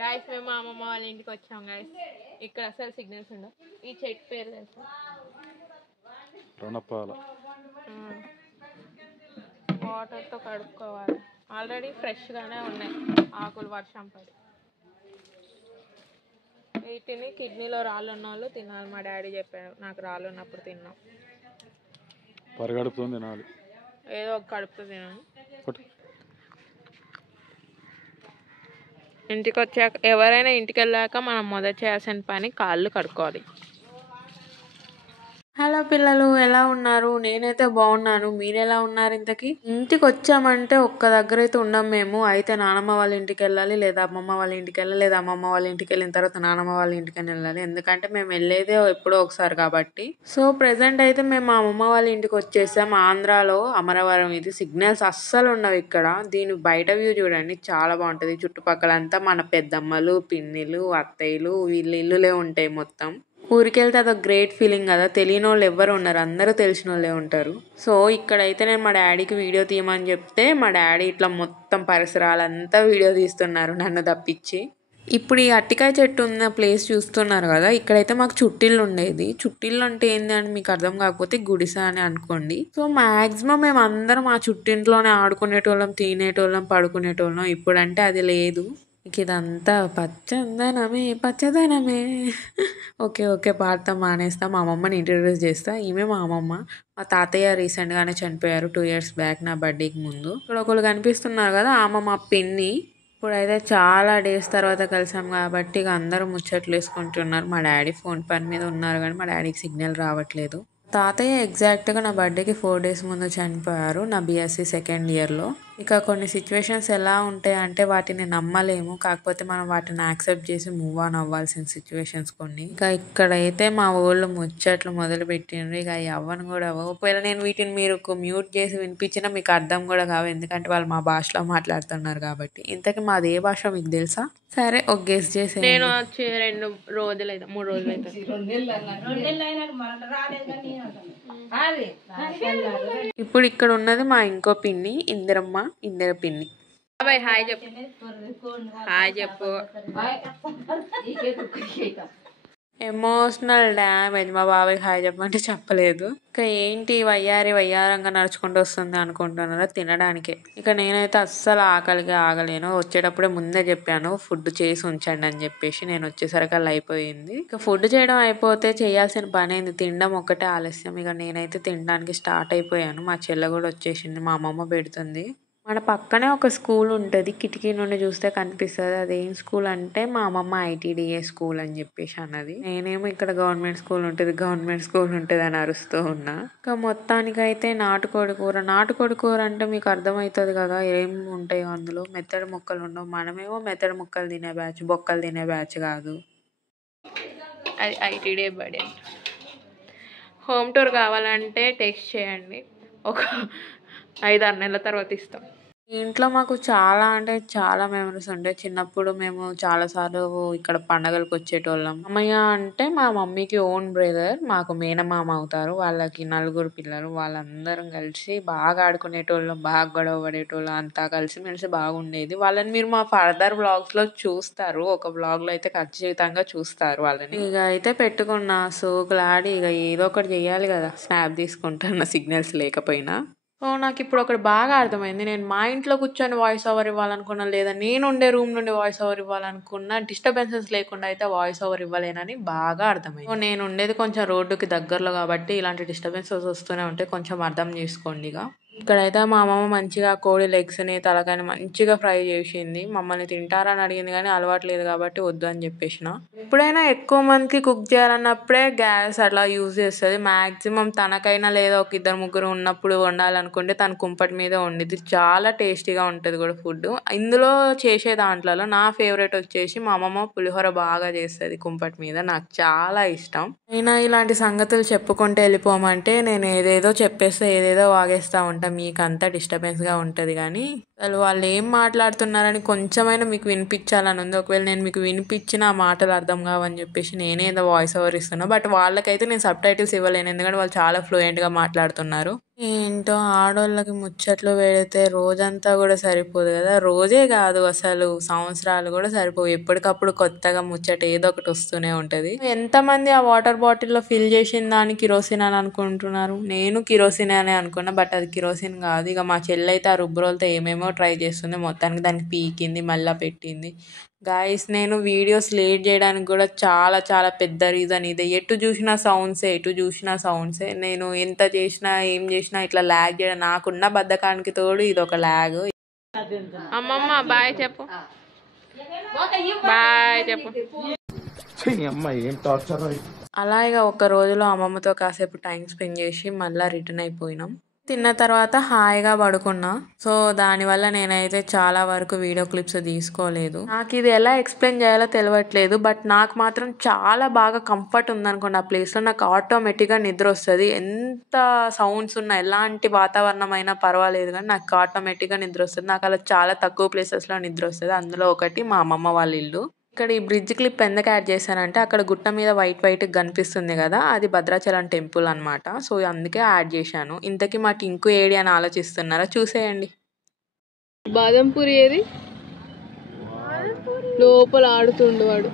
Guys మేము మా అమ్మమ్మ వాళ్ళ ఇంటికి వచ్చాం గాయస్. ఇక్కడ అసలు సిగ్నల్స్ ఉండవు. ఈ చెట్టు పేరు తెలుసు వాటర్తో కడుక్కోవాలి. ఆల్రెడీ ఫ్రెష్గానే ఉన్నాయి ఆకులు వర్షం పడి. వీటిని కిడ్నీలో రాళ్ళు ఉన్న వాళ్ళు తినాలి. మా డాడీ చెప్పారు, నాకు రాళ్ళు ఉన్నప్పుడు తిన్నాం. పరిగడుపుతో తినాలి, ఏదో ఒక కడుపుతో తినాను. ఇంటికి వచ్చాక ఎవరైనా ఇంటికి వెళ్ళాక మనం మొదట చేయాల్సిన పని కాళ్ళు కడుక్కోవాలి. హలో పిల్లలు, ఎలా ఉన్నారు? నేనైతే బాగున్నాను. మీరు ఎలా ఉన్నారు? ఇంతకీ ఇంటికి వచ్చామంటే ఒక్క దగ్గర అయితే ఉన్నాం మేము. అయితే నానమ్మ వాళ్ళ ఇంటికి వెళ్ళాలి, లేదా అమ్మమ్మ వాళ్ళ ఇంటికి వెళ్ళాలి, లేదా అమ్మమ్మ వాళ్ళ ఇంటికి వెళ్ళిన తర్వాత నానమ్మ వాళ్ళ ఇంటికి వెళ్ళాలి. ఎందుకంటే మేము వెళ్ళేదే ఎప్పుడో ఒకసారి కాబట్టి. సో ప్రెసెంట్ అయితే మేము మా అమ్మమ్మ వాళ్ళ ఇంటికి వచ్చేసాం. ఆంధ్రాలో అమరవరం. ఇది సిగ్నల్స్ అస్సలు ఉండవు ఇక్కడ. దీని బయట వ్యూ చూడండి, చాలా బాగుంటది. చుట్టుపక్కలంతా మన పెద్దమ్మలు, పిన్నిలు, అత్తయ్యలు, వీళ్ళ ఇల్లులే ఉంటాయి మొత్తం. ఊరికెళ్తే అదొక గ్రేట్ ఫీలింగ్ కదా. తెలియని వాళ్ళు ఎవ్వరు ఉన్నారు, అందరూ తెలిసిన వాళ్ళే ఉంటారు. సో ఇక్కడైతే నేను మా డాడీకి వీడియో తీయమని చెప్తే మా డాడీ ఇట్లా మొత్తం పరిసరాలంతా వీడియో తీస్తున్నారు నన్ను తప్పించి. ఇప్పుడు ఈ అట్టికాయ చెట్టు ఉన్న ప్లేస్ చూస్తున్నారు కదా, ఇక్కడైతే మాకు చుట్టిల్లు ఉండేది. చుట్టిల్లు అంటే ఏంది అని మీకు అర్థం కాకపోతే గుడిసె అని అనుకోండి. సో మ్యాక్సిమం మేము అందరం ఆ చుట్టింట్లోనే ఆడుకునేటోళ్ళం, తినేటోళ్ళం, పడుకునేటోళ్ళం. ఇప్పుడంటే అది లేదు. ఇదంతా పచ్చదనమే పచ్చదనమే. ఓకే పాడతా మానేస్తా. మా అమ్మమ్మని ఇంట్రడ్యూస్ చేస్తా. ఈమె మా అమ్మమ్మ. మా తాతయ్య రీసెంట్గానే చనిపోయారు 2 years బ్యాక్, నా బర్త్డేకి ముందు. ఇక్కడ ఒకరు కనిపిస్తున్నారు కదా, ఆమె మా పిన్ని. ఇప్పుడైతే చాలా డేస్ తర్వాత కలిసాం కాబట్టి ఇక అందరూ ముచ్చట్లు వేసుకుంటున్నారు. మా డాడీ ఫోన్ పని మీద ఉన్నారు కానీ మా డాడీకి సిగ్నల్ రావట్లేదు. తాతయ్య ఎగ్జాక్ట్గా నా బర్త్డేకి 4 days ముందు చనిపోయారు, నా బీఎస్సీ 2nd yearలో. ఇక కొన్ని సిచ్యువేషన్స్ ఎలా ఉంటాయి అంటే వాటిని నమ్మలేము, కాకపోతే మనం వాటిని యాక్సెప్ట్ చేసి మూవ్ ఆన్ అవ్వాల్సిన సిచ్యువేషన్స్ కొన్ని. ఇక ఇక్కడైతే మా ఊళ్ళో ముచ్చట్లు మొదలు పెట్టిండ్రు. ఇక అవ్వను కూడా అవ్వవు. ఒకవేళ నేను వీటిని మీరు మ్యూట్ చేసి వినిపించినా మీకు అర్థం కూడా కావు, ఎందుకంటే వాళ్ళు మా భాషలో మాట్లాడుతున్నారు కాబట్టి. ఇంతకీ మాది ఏ భాష మీకు తెలుసా? సరే ఒక గెస్ చేసి. నేను వచ్చి 2 రోజులు అయితే 3 రోజులు అయితే. ఇప్పుడు ఇక్కడ ఉన్నది మా ఇంకో పిన్ని, ఇందిరమ్మ, ఇందిర పిన్ని. బాబాయ్ హాయ్ చెప్పు. హాయ్ చెప్పు. Emotional damage. మా బాబాయ్ హాయ్ చెప్పమంటే చెప్పలేదు. ఇక ఏంటి వయ్యారంగా నడుచుకుంటూ వస్తుంది అనుకుంటున్నారా? తినడానికే. ఇక నేనైతే అస్సలు ఆకలిగా ఆగలేను. వచ్చేటప్పుడే ముందే చెప్పాను ఫుడ్ చేసి ఉంచండి అని చెప్పేసి. నేను వచ్చేసరికి అలా అయిపోయింది. ఇక ఫుడ్ చేయడం అయిపోతే చేయాల్సిన పని ఏంది, తినడం ఒక్కటే ఆలస్యం. ఇక నేనైతే తినడానికి స్టార్ట్ అయిపోయాను. మా చెల్లె కూడా వచ్చేసింది, మా అమ్మమ్మ పెడుతుంది. మన పక్కనే ఒక స్కూల్ ఉంటుంది, కిటికీ నుండి చూస్తే కనిపిస్తుంది. అదేం స్కూల్ అంటే మా అమ్మమ్మ ITDA స్కూల్ అని చెప్పేసి అన్నది. నేనేమో ఇక్కడ గవర్నమెంట్ స్కూల్ ఉంటుంది అని అరుస్తూ ఉన్నా. ఇంకా మొత్తానికైతే నాటుకోడి కూర అంటే మీకు అర్థమవుతుంది కదా ఏం ఉంటాయో అందులో. మెత్తడి ముక్కలు ఉండవు. మనమేమో మెత్తడి ముక్కలు తినే బ్యాచ్, బొక్కలు తినే బ్యాచ్ కాదు. అది ITDA బడి. హోమ్ టూర్ కావాలంటే టెక్స్ట్ చేయండి, ఒక 5-6 నెలల తర్వాత ఇస్తాం. ఇంట్లో మాకు చాలా అంటే చాలా మెమరీస్ ఉంటాయి. చిన్నప్పుడు మేము చాలాసార్లు ఇక్కడ పండగలకు వచ్చేటోళ్ళం. అమ్మయ్య అంటే మా మమ్మీకి ఓన్ బ్రదర్, మాకు మేనమామ అవుతారు. వాళ్ళకి 4 పిల్లలు. వాళ్ళందరం కలిసి బాగా ఆడుకునేటోళ్ళం, బాగా గొడవ పడేటోళ్ళం. అంతా కలిసిమెలిసి బాగుండేది. వాళ్ళని మీరు మా ఫర్దర్ బ్లాగ్స్లో చూస్తారు. ఒక బ్లాగ్లో అయితే ఖచ్చితంగా చూస్తారు వాళ్ళని. ఇక అయితే పెట్టుకున్నా సోకులాడి. ఇక ఏదో ఒకటి చెయ్యాలి కదా, స్నాప్ తీసుకుంటున్న సిగ్నల్స్ లేకపోయినా. సో నాకు ఇప్పుడు ఒకటి బాగా అర్థమైంది. నేను మా ఇంట్లో కూర్చొని వాయిస్ ఓవర్ ఇవ్వాలనుకున్నా, లేదా నేను ఉండే రూమ్ నుండి వాయిస్ ఓవర్ ఇవ్వాలనుకున్నా, డిస్టర్బెన్సెస్ లేకుండా అయితే వాయిస్ ఓవర్ ఇవ్వలేనని బాగా అర్థమైంది. సో నేను ఉండేది కొంచెం రోడ్డుకి దగ్గరలో కాబట్టి ఇలాంటి డిస్టర్బెన్సెస్ వస్తూనే ఉంటే కొంచెం అర్థం చేసుకోండి. ఇక్కడైతే మా అమ్మమ్మ మంచిగా కోడి లెగ్స్ని, తలకాయని మంచిగా ఫ్రై చేసింది. మమ్మల్ని తింటారని అడిగింది కానీ అలవాటు లేదు కాబట్టి వద్దు అని చెప్పేసిన. ఎప్పుడైనా ఎక్కువ మందికి కుక్ చేయాలన్నప్పుడే గ్యాస్ అట్లా యూజ్ చేస్తుంది. మ్యాక్సిమం తనకైనా లేదా ఒక 2-3 ఉన్నప్పుడు వండాలనుకుంటే తను కుంపటి మీద వండిద్ది. చాలా టేస్టీగా ఉంటుంది కూడా ఫుడ్. ఇందులో చేసే దాంట్లో నా ఫేవరెట్ వచ్చేసి మా అమ్మమ్మ పులిహోర బాగా చేస్తుంది కుంపటి మీద, నాకు చాలా ఇష్టం. అయినా ఇలాంటి సంగతులు చెప్పుకుంటే వెళ్ళిపోమంటే నేను ఏదేదో చెప్పేస్తే ఏదేదో వాగేస్తూ ఉంటాను, మీకు అంతా డిస్టర్బెన్స్గా ఉంటుంది. కానీ అసలు వాళ్ళు ఏం మాట్లాడుతున్నారని కొంచెమైనా మీకు వినిపించాలని ఉంది. ఒకవేళ నేను మీకు వినిపించిన ఆ మాటలు అర్థం కావని చెప్పేసి నేనే ఏదో వాయిస్ ఓవర్ ఇస్తున్నా. బట్ వాళ్ళకైతే నేను సబ్ టైటిల్స్ ఇవ్వలేను, ఎందుకంటే వాళ్ళు చాలా ఫ్లూయెంట్గా మాట్లాడుతున్నారు. ఏంటో ఆడోళ్ళకి ముచ్చట్లు పెడితే రోజంతా కూడా సరిపోదు కదా, రోజే కాదు అసలు సంవత్సరాలు కూడా సరిపోవు. ఎప్పటికప్పుడు కొత్తగా ముచ్చట ఏదో ఒకటి వస్తూనే ఉంటుంది. ఎంతమంది ఆ వాటర్ బాటిల్లో ఫిల్ చేసిన దాన్ని కిరోసిన్ అని అనుకుంటున్నారు? నేను కిరోసిన్ అనే అనుకున్నా, బట్ అది కిరోసిన్ కాదు. ఇక మా చెల్లి అయితే ఆ రుబ్బురోలతో ఏమేమో ట్రై చేస్తుంది, మొత్తానికి దానికి పీకింది మళ్ళీ పెట్టింది. గాయస్, నేను వీడియోస్ లేట్ చేయడానికి కూడా చాలా చాలా పెద్ద రీజన్ ఇదే. ఎటు చూసినా సౌండ్సే. నేను ఎంత చేసినా ఏం చేసినా ఇట్లా ల్యాగ్ చేయడం, నాకున్న బద్ధకానికి తోడు ఇది ఒక ల్యాగ్. అమ్మమ్మ బాయ్ చెప్పు, బాయ్ చెప్పు. అలా ఇక ఒక్క రోజులో అమ్మమ్మతో కాసేపు టైం స్పెండ్ చేసి మళ్ళీ రిటర్న్ అయిపోయినాం. తిన్న తర్వాత హాయిగా పడుకున్నా. సో దానివల్ల నేనైతే చాలా వరకు వీడియో క్లిప్స్ తీసుకోలేదు. నాకు ఇది ఎలా ఎక్స్ప్లెయిన్ చేయాలో తెలియట్లేదు, బట్ నాకు మాత్రం చాలా బాగా కంఫర్ట్ ఉందనుకోండి ఆ ప్లేస్లో. నాకు ఆటోమేటిక్గా నిద్ర వస్తుంది. ఎంత సౌండ్స్ ఉన్నా, ఎలాంటి వాతావరణం అయినా పర్వాలేదు, కానీ నాకు ఆటోమేటిక్గా నిద్ర వస్తుంది. నాకు అలా చాలా తక్కువ ప్లేసెస్లో నిద్ర వస్తుంది. అందులో ఒకటి మా అమ్మమ్మ వాళ్ళ ఇల్లు. ఇక్కడ ఈ బ్రిడ్జ్ క్లిప్ ఎందుకు యాడ్ చేశానంటే, అక్కడ గుట్ట మీద వైట్ కనిపిస్తుంది కదా, అది భద్రాచలం టెంపుల్ అనమాట. సో అందుకే యాడ్ చేశాను. ఇంతకీ మా టింకు ఏడి అని ఆలోచిస్తున్నారా? చూసేయండి. బాదం పూరి ఏది లోపల ఆడుతుండు వాడు.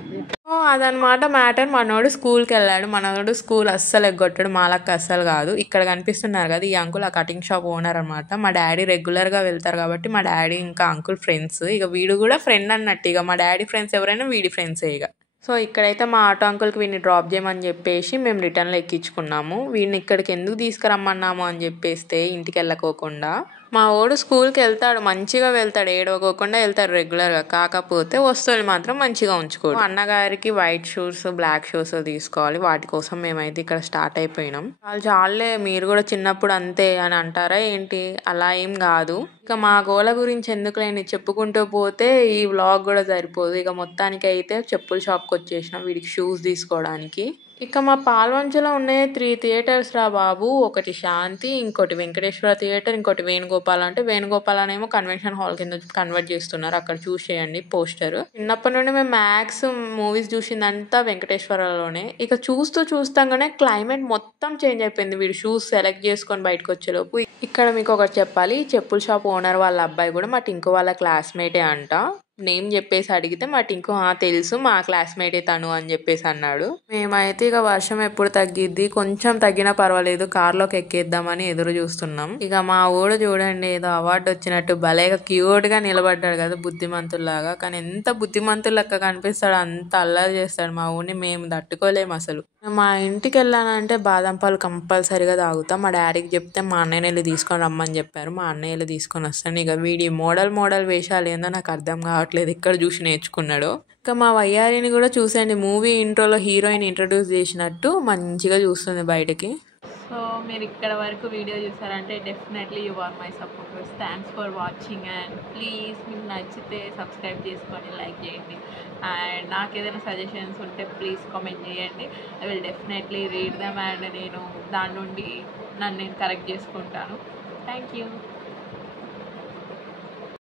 అదనమాట మ్యాటర్. మనోడు స్కూల్కి వెళ్ళాడు. మనోడు స్కూల్ అస్సలు ఎగ్గొట్టాడు, మాలక్క అస్సలు కాదు. ఇక్కడ కనిపిస్తున్నారు కదా ఈ అంకుల్, ఆ కటింగ్ షాప్ ఓనర్ అనమాట. మా డాడీ రెగ్యులర్గా వెళ్తారు కాబట్టి మా డాడీ ఇంకా అంకుల్ ఫ్రెండ్స్. ఇక వీడు కూడా ఫ్రెండ్ అన్నట్టు. ఇక మా డాడీ ఫ్రెండ్స్ ఎవరైనా వీడి ఫ్రెండ్సే ఇక. సో ఇక్కడైతే మా ఆటో అంకుల్కి వీడిని డ్రాప్ చేయమని చెప్పేసి మేము రిటర్న్లో ఎక్కించుకున్నాము. వీడిని ఇక్కడికి ఎందుకు తీసుకురమ్మన్నాము అని చెప్పేస్తే, ఇంటికి వెళ్ళకోకుండా మా వాడు స్కూల్కి వెళ్తాడు, మంచిగా వెళ్తాడు, ఏడవకోకుండా వెళ్తాడు రెగ్యులర్గా. కాకపోతే వస్తువులు మాత్రం మంచిగా ఉంచుకోడు. అన్నగారికి వైట్ షూస్ బ్లాక్ షూస్ తీసుకోవాలి, వాటి కోసం మేమైతే ఇక్కడ స్టార్ట్ అయిపోయినాం. వాళ్ళు చాలే, మీరు కూడా చిన్నప్పుడు అంతే అని అంటారా ఏంటి? అలా ఏం కాదు. ఇక మా గోల గురించి ఎందుకులేండి, చెప్పుకుంటూ పోతే ఈ వ్లాగ్ కూడా సరిపోదు. ఇక మొత్తానికి అయితే చెప్పుల షాప్కి వచ్చేసినాం వీడికి షూస్ తీసుకోవడానికి. ఇక మా పాల్వంచలో ఉన్నాయి 3 థియేటర్స్ రా బాబు. ఒకటి శాంతి, ఇంకోటి వెంకటేశ్వర థియేటర్, ఇంకోటి వేణుగోపాల్. అంటే వేణుగోపాల్ అనేమో కన్వెన్షన్ హాల్ కింద కన్వర్ట్ చేస్తున్నారు, అక్కడ చూసేయండి పోస్టర్. చిన్నప్పటి నుండి మేము మ్యాక్స్ మూవీస్ చూసిందంతా వెంకటేశ్వరలోనే. ఇక చూస్తాగానే క్లైమేట్ మొత్తం చేంజ్ అయిపోయింది. వీడు షూస్ సెలెక్ట్ చేసుకొని బయటకు వచ్చేలోపు. ఇక్కడ మీకు ఒకటి చెప్పాలి, ఈ చెప్పుల షాప్ ఓనర్ వాళ్ళ అబ్బాయి కూడా మా టింకు వాళ్ళ క్లాస్మేటే అంట. నేమ్ చెప్పేసి అడిగితే మా టింకు తెలుసు, మా క్లాస్మేటే తను అని చెప్పేసి అన్నాడు. మేమైతే ఇక వర్షం ఎప్పుడు తగ్గిద్ది, కొంచెం తగ్గినా పర్వాలేదు కార్లోకి ఎక్కేద్దామని ఎదురు చూస్తున్నాం. ఇక మా ఊడు చూడండి, ఏదో అవార్డు వచ్చినట్టు భలేగా క్యూట్ గా నిలబడ్డాడు కదా బుద్ధిమంతుల్లాగా. కానీ ఎంత బుద్ధిమంతులు లెక్క కనిపిస్తాడు, అంత అల్లరి చేస్తాడు మా ఊడిని. మేము తట్టుకోలేము అసలు. మా ఇంటికి వెళ్ళానంటే బాదం పాలు కంపల్సరీగా తాగుతాం. మా డాడీకి చెప్తే మా అన్నయ్య వెళ్ళి తీసుకొని రమ్మని చెప్పారు. మా అన్నయ్య వెళ్ళి తీసుకొని వస్తాను. ఇక వీడి మోడల్ వేషాలు ఏందో నాకు అర్థం కావట్లేదు, ఇక్కడ చూసి నేర్చుకున్నాడు. ఇంకా మా వయ్యారిని కూడా చూసండి, మూవీ ఇంట్రోలో హీరోయిన్ ఇంట్రడ్యూస్ చేసినట్టు మంచిగా చూస్తుంది బయటకి. సో మీరు ఇక్కడ వరకు వీడియో చూసారంటే definitely you are my supporters. Thanks for watching. And please మీకు నచ్చితే సబ్స్క్రైబ్ చేసుకొని లైక్ చేయండి. అండ్ నాకు ఏదైనా సజెషన్స్ ఉంటే ప్లీజ్ కామెంట్ చేయండి. I will definitely read them and నేను దాని నుండి నన్ను నేను కరెక్ట్ చేసుకుంటాను. Thank you.